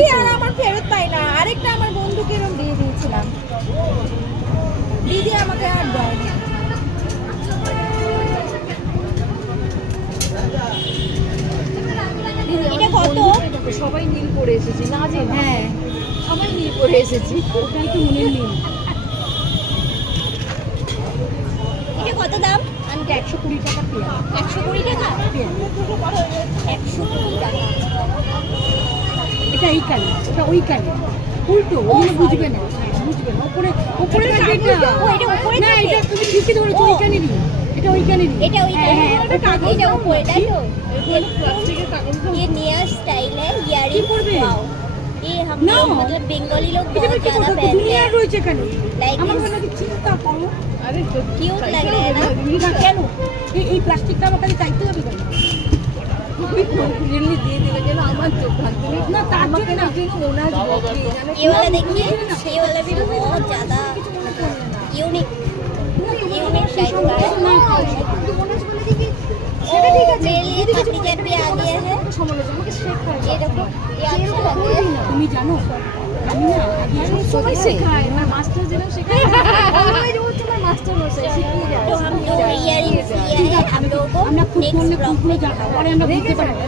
দিয়েছি আর আমার ফেরত পাই না। আরেকটা আমার বন্ধুকে এরকম দিয়ে দিয়েছিলাম, দিদি আমাকে আর দেয়নি। এটা কত? সবাই নীল পরে এসেছি না যে? হ্যাঁ সবাই নীল পরে এসেছি, ওটাই তো মনের নীল। এটা কত দাম? আনটা 120 টাকা পেয়ার। 120 টাকা পেয়ার 120 টাকা। এটা এই কানে, ওটা ওই কানে, উল্টো। ওগুলো বুঝবে না, বুঝবে না। উপরে উপরে থাকবে এটা। ও এটা উপরে না, থাকে? এটা তুমি ঠিকই ধরেছো, ওই কানেরই। এটা ওই কানেরই। এটা ওই হ্যাঁ, হ্যাঁ, এটা কাগজ, এটা উপরে, তাই তো? প্লাস্টিকের কাগজ। ये नया स्टाइल है इयरिंग। করবে? वाओ, ये हम No. लोग मतलब बंगाली लोग এটা बहुत কি ज्यादा কথা, पहनते দুনিয়ার हैं। রয়েছে এখানে। Like আমার this. মনে হয় চিন্তা করো। আরে क्यूट लग रहा है ना? কেন এই প্লাস্টিকটা আমার কাছে চাইতে হবে কেন? রিয়েলি দিয়ে দিলে যেন আমার চোখ ভাঙতে না, তার জন্য না, ওনার ये वाला देखिए, ये वाला भी बहुत ज्यादा यूनिक टाइप का है। সেটা ঠিক আছে, मेरे लिए पतली कैट भी आ गया है। সমালোচনা আমাকে শেখায়। ये देखो, ये अच्छा लग रहा है। তুমি জানো আমি না আগে সবাই শেখায়, আমার মাস্টার যেন শেখায়, অলওয়েজ ও তোমার মাস্টার মশাই শিখিয়ে যায়। तो हम जो इयरिंग्स लिया है आप लोगों को আমরা খুব नेक्स्ट করলে ब्लॉग খুব যাবো, পরে আমরা বুঝতে পারবো।